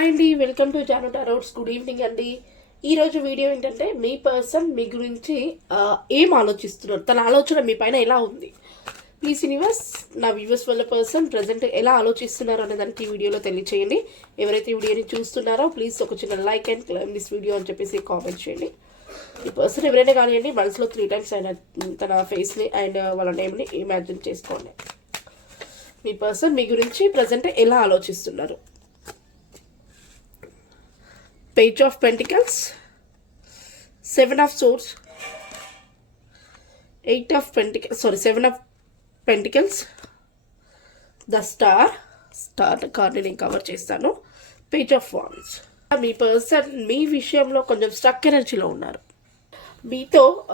Hi అండి welcome to Jaanu టారోట్స్ good evening అండి. ఈ రోజు వీడియో ఏంటంటే మీ పర్సన్ మీ గురించి ఏం ఆలోచిస్తున్నారు? తన ఆలోచన మీ పైన ఎలా ఉంది? ప్లీజ్ యూనివర్స్ నా వ్యూవర్స్ వల్ల పర్సన్ ప్రజెంట్ ఎలా ఆలోచిస్తున్నారు అనే దానికి ఈ వీడియోలో తెలియచేయండి. ఎవరైతే ఈ వీడియోని చూస్తున్నారో ప్లీజ్ ఒక చిన్న like and claim this video అని చెప్పేసి కామెంట్ చేయండి. ఈ పర్సన్ ఎవరైనా కానివ్వండి మనసులో త్రీ టైమ్స్ ఆయన తన ఫేస్ని అండ్ వాళ్ళ నేమ్ని ఇమాజిన్ చేసుకోండి. మీ పర్సన్ మీ గురించి ప్రజెంట్ ఎలా ఆలోచిస్తున్నారు? Page of pentacles seven of swords eight of pentacle sorry seven of pentacles the star star కార్డ్ని నేను కవర్ చేస్తాను. పేజ్ ఆఫ్ వాన్స్ మీ పర్సన్ మీ విషయంలో కొంచెం స్ట్రక్ ఎనర్జీలో ఉన్నారు. మీతో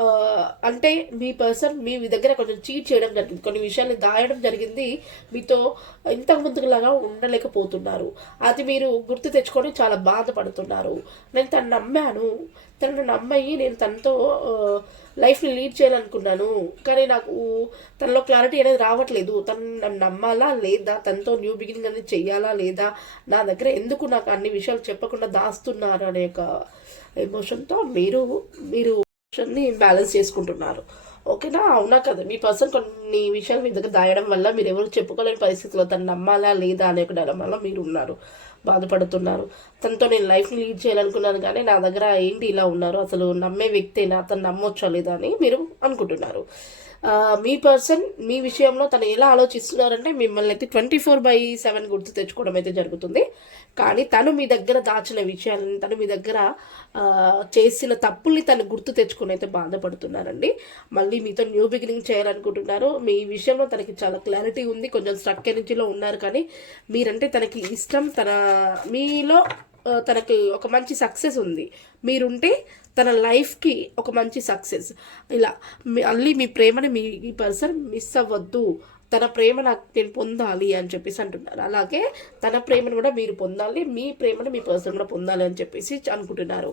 అంటే మీ పర్సన్ మీ దగ్గర కొంచెం చీట్ చేయడం జరిగింది. కొన్ని విషయాలు దాయడం జరిగింది. మీతో ఇంతకుముందులాగా ఉండలేకపోతున్నారు. అది మీరు గుర్తు తెచ్చుకొని చాలా బాధపడుతున్నారు. నేను తను నమ్మాను. తనను నమ్మయి నేను తనతో లైఫ్ని లీడ్ చేయాలనుకున్నాను. కానీ నాకు తనలో క్లారిటీ అనేది రావట్లేదు. తను నన్ను నమ్మాలా లేదా? తనతో న్యూ బిగినింగ్ అనేది చెయ్యాలా లేదా? నా దగ్గర ఎందుకు నాకు అన్ని విషయాలు చెప్పకుండా దాస్తున్నారు అనే ఒక ఎమోషన్తో మీరు మీరు ని బ్యాలెన్స్ చేసుకుంటున్నారు. ఓకేనా? అవునా కదా? మీ పర్సన్ కొన్ని విషయాలు మీ దగ్గర దాయడం వల్ల మీరు ఎవరు చెప్పుకోలేని పరిస్థితిలో తను నమ్మాలా లేదా అనే ఒక డైలమాలో మీరు ఉన్నారు. బాధపడుతున్నారు. తనతో నేను లైఫ్ని లీడ్ చేయాలనుకున్నాను కానీ నా దగ్గర ఏంటి ఇలా ఉన్నారు? అసలు నమ్మే వ్యక్తేనా? అతను నమ్మొచ్చా లేదా అని మీరు అనుకుంటున్నారు. మీ పర్సన్ మీ విషయంలో తను ఎలా ఆలోచిస్తున్నారంటే మిమ్మల్ని అయితే ట్వంటీ ఫోర్ బై సెవెన్ గుర్తు తెచ్చుకోవడం అయితే జరుగుతుంది. కానీ తను మీ దగ్గర దాచిన విషయాలను తను మీ దగ్గర చేసిన తప్పుల్ని తను గుర్తు తెచ్చుకొని అయితే బాధపడుతున్నారండి. మళ్ళీ మీతో న్యూ బిగినింగ్ చేయాలనుకుంటున్నారు. మీ విషయంలో తనకి చాలా క్లారిటీ ఉంది. కొంచెం స్ట్రక్ ఎనర్జీలో ఉన్నారు కానీ మీరంటే తనకి ఇష్టం. తన మీలో తనకి ఒక మంచి సక్సెస్ ఉంది. మీరుంటే తన లైఫ్కి ఒక మంచి సక్సెస్. ఇలా మీ- మళ్ళీ మీ ప్రేమని మీ ఈ పర్సన్ మిస్ అవ్వద్దు. తన ప్రేమ నాకు నేను పొందాలి అని చెప్పేసి అంటున్నారు. అలాగే తన ప్రేమను కూడా మీరు పొందాలి మీ ప్రేమను మీ పర్సన్ కూడా పొందాలి అని చెప్పేసి అనుకుంటున్నారు.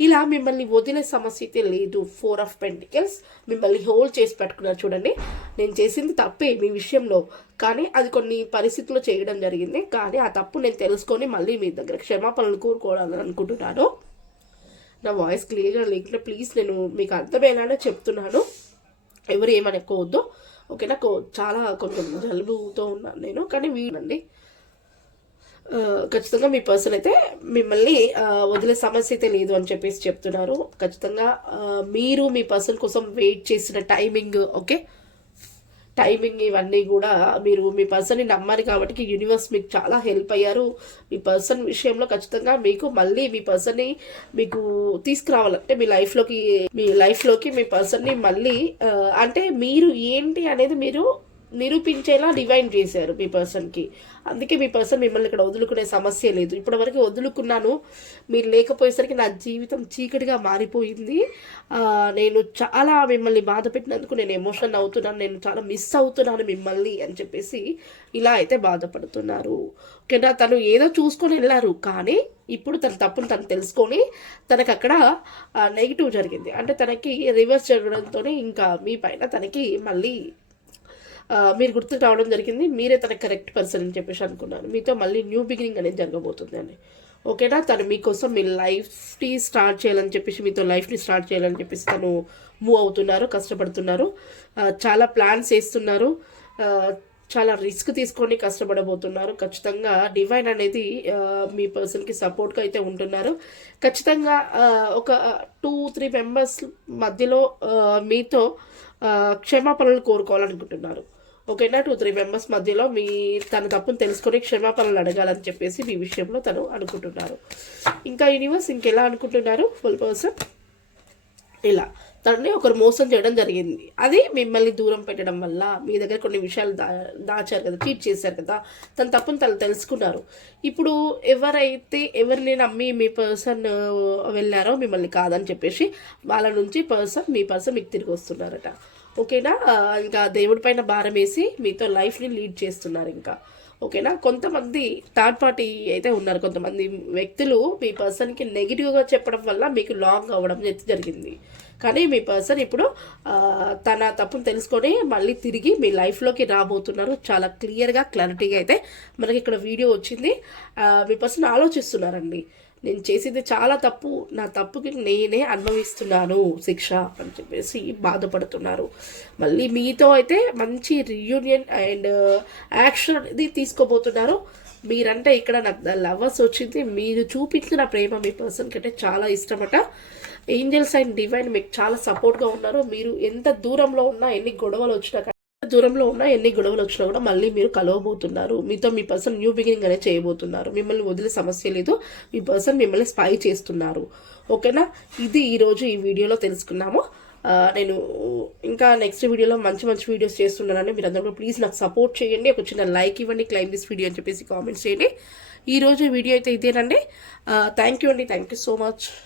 ఇలా మిమ్మల్ని వదిలే సమస్య అయితే లేదు. ఫోర్ ఆఫ్ పెంటికల్స్ మిమ్మల్ని హోల్డ్ చేసి పెట్టుకున్నారు చూడండి. నేను చేసింది తప్పే మీ విషయంలో. కానీ అది కొన్ని పరిస్థితుల్లో చేయడం జరిగింది. కానీ ఆ తప్పు నేను తెలుసుకొని మళ్ళీ మీ దగ్గర క్షమాపణలు కోరుకోవాలని అనుకుంటున్నాను. నా వాయిస్ క్లియర్గా లేకుండా ప్లీజ్ నేను మీకు అర్థమయ్యేలానే చెప్తున్నాను. ఎవరు ఏమనుకోవద్దు ఓకే నాకు చాలా కొంచెం జలుబుతో ఉన్నాను నేను కానీ వీడండి ఖచ్చితంగా మీ పర్సన్ అయితే మిమ్మల్ని వదిలే సమస్య అయితే లేదు అని చెప్పేసి చెప్తున్నారు. ఖచ్చితంగా మీరు మీ పర్సన్ కోసం వెయిట్ చేసిన టైమింగ్ ఓకే? టైమింగ్ ఇవన్నీ కూడా మీరు మీ పర్సన్ని నమ్మారు కాబట్టి యూనివర్స్ మీకు చాలా హెల్ప్ అయ్యారు. మీ పర్సన్ విషయంలో ఖచ్చితంగా మీకు మళ్ళీ మీ పర్సన్ని మీకు తీసుకురావాలంటే మీ లైఫ్లోకి మీ లైఫ్లోకి మీ పర్సన్ని మళ్ళీ అంటే మీరు ఏంటి అనేది మీరు నిరూపించేలా డివైన్ చేశారు మీ పర్సన్కి అందుకే మీ పర్సన్ మిమ్మల్ని ఇక్కడ వదులుకునే సమస్య లేదు. ఇప్పటివరకు వదులుకున్నాను. మీరు లేకపోయేసరికి నా జీవితం చీకటిగా మారిపోయింది. నేను చాలా మిమ్మల్ని బాధ పెట్టినందుకు నేను ఎమోషన్ అవుతున్నాను. నేను చాలా మిస్ అవుతున్నాను మిమ్మల్ని అని చెప్పేసి ఇలా అయితే బాధపడుతున్నారు. ఓకేనా? తను ఏదో చూసుకొని వెళ్ళారు. కానీ ఇప్పుడు తన తప్పును తను తెలుసుకొని తనకు అక్కడ నెగిటివ్ జరిగింది. అంటే తనకి రివర్స్ జరగడంతోనే ఇంకా మీ పైన తనకి మళ్ళీ మీరు గుర్తు రావడం జరిగింది. మీరే తన కరెక్ట్ పర్సన్ అని చెప్పేసి అనుకున్నాను. మీతో మళ్ళీ న్యూ బిగినింగ్ అనేది జరగబోతుంది అని. ఓకేనా? తను మీకోసం మీ లైఫ్ని స్టార్ట్ చేయాలని చెప్పేసి మీతో లైఫ్ని స్టార్ట్ చేయాలని చెప్పేసి తను మూవ్ అవుతున్నారు కష్టపడుతున్నారు. చాలా ప్లాన్స్ వేస్తున్నారు చాలా రిస్క్ తీసుకొని కష్టపడబోతున్నారు. ఖచ్చితంగా డివైన్ అనేది మీ పర్సన్కి సపోర్ట్గా అయితే ఉంటున్నారు. ఖచ్చితంగా ఒక టూ త్రీ మెంబర్స్ మధ్యలో మీతో క్షమాపణలు కోరుకోవాలనుకుంటున్నారు. ఓకేనా? టూ త్రీ మెంబర్స్ మధ్యలో మీ తన తప్పును తెలుసుకొని క్షమాపణలు అడగాలని చెప్పేసి మీ విషయంలో తను అనుకుంటున్నారు. ఇంకా యూనివర్స్ ఇంకెలా అనుకుంటున్నారు? ఫుల్ పర్సన్ ఇలా. తనని ఒకరు మోసం చేయడం జరిగింది. అది మిమ్మల్ని దూరం పెట్టడం వల్ల మీ దగ్గర కొన్ని విషయాలు దా దాచారు కదా చీట్ చేశారు కదా తన తప్పును తను తెలుసుకున్నారు. ఇప్పుడు ఎవరైతే ఎవరిని నమ్మి మీ పర్సన్ వెళ్ళారో మిమ్మల్ని కాదని చెప్పేసి వాళ్ళ నుంచి పర్సన్ మీ పర్సన్ మీకు తిరిగి వస్తున్నారట. ఓకేనా? ఇంకా దేవుడి పైన భారం వేసి మీతో లైఫ్ని లీడ్ చేస్తున్నారు ఇంకా. ఓకేనా? కొంతమంది థర్డ్ పార్టీ అయితే ఉన్నారు. కొంతమంది వ్యక్తులు మీ పర్సన్కి నెగిటివ్గా చెప్పడం వల్ల మీకు లాంగ్ అవ్వడం జరిగింది. కానీ మీ పర్సన్ ఇప్పుడు తన తప్పును తెలుసుకొని మళ్ళీ తిరిగి మీ లైఫ్లోకి రాబోతున్నారు. చాలా క్లియర్గా క్లారిటీగా అయితే మనకి ఇక్కడ వీడియో వచ్చింది. మీ పర్సన్ ఆలోచిస్తున్నారండి. నేను చేసింది చాలా తప్పు నా తప్పుకి నేనే అనుభవిస్తున్నాను శిక్ష అని చెప్పేసి బాధపడుతున్నారు. మళ్ళీ మీతో అయితే మంచి రియూనియన్ అండ్ యాక్షన్ అనేది తీసుకోబోతున్నారు. మీరంటే ఇక్కడ నాకు లవర్స్ వచ్చింది. మీరు చూపించిన ప్రేమ మీ పర్సన్ కంటే చాలా ఇష్టమట. ఏంజల్స్ అండ్ డివైన్ మీకు చాలా సపోర్ట్గా ఉన్నారు. మీరు ఎంత దూరంలో ఉన్నా ఎన్ని గొడవలు వచ్చినా కానీ, దూరంలో ఉన్న ఎన్ని గొడవలు వచ్చినా కూడా మళ్ళీ మీరు కలవబోతున్నారు. మీతో మీ పర్సన్ న్యూ బిగినింగ్ అనేది చేయబోతున్నారు. మిమ్మల్ని వదిలే సమస్య లేదు. మీ పర్సన్ మిమ్మల్ని స్పై చేస్తున్నారు. ఓకేనా? ఇది ఈరోజు ఈ వీడియోలో తెలుసుకున్నాము. నేను ఇంకా నెక్స్ట్ వీడియోలో మంచి మంచి వీడియోస్ చేస్తున్నానని మీరు అందరూ ప్లీజ్ నాకు సపోర్ట్ చేయండి. ఒక చిన్న లైక్ ఇవ్వండి క్లైమ్ దిస్ వీడియో అని చెప్పేసి కామెంట్స్ చేయండి. ఈ రోజు వీడియో అయితే ఇదేనండి. థ్యాంక్ యూ అండి. Thank you so much